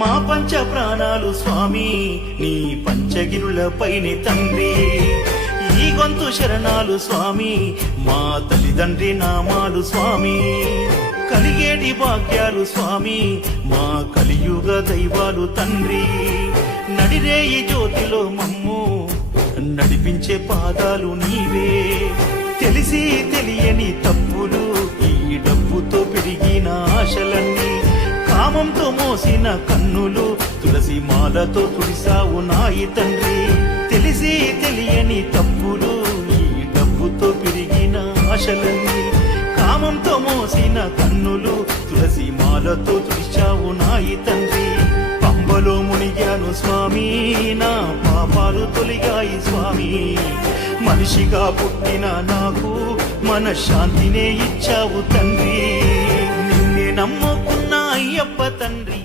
మా పంచ ప్రాణాలు స్వామి నీ పంచగిరులపైని తండ్రి, ఈ గొంతు శరణాలు స్వామి మా తల్లిదండ్రి నామాలు స్వామి, కలిగేటి భాగ్యాలు స్వామి మా కలియుగ దైవాలు తండ్రి, నడిరేయి జ్యోతిలో మమ్ము నడిపించే పాదాలు నీవే, తెలిసి తెలియని తప్పులు ఈ డబ్బుతో పెరిగిన ఆశలన్నీ, కామంతో మోసిన కన్నులు తులసి మాలతో తుడిసావు నాయి తండ్రి, తెలిసి తెలియని తప్పులు ఈ డబ్బుతో పెరిగిన ఆశలన్నీ, కామంతో మోసిన కన్నులు తులసి మాలతో తుడిచావు నాయి తండ్రి, పంబలో మునిగాను స్వామి నా పాపాలు తొలిగాయి స్వామి, మనిషిగా పుట్టిన నాకు మనశ్శాంతినే ఇచ్చావు తండ్రి, నిన్నే నమ్ముకున్న అయ్యప్ప తండ్రి.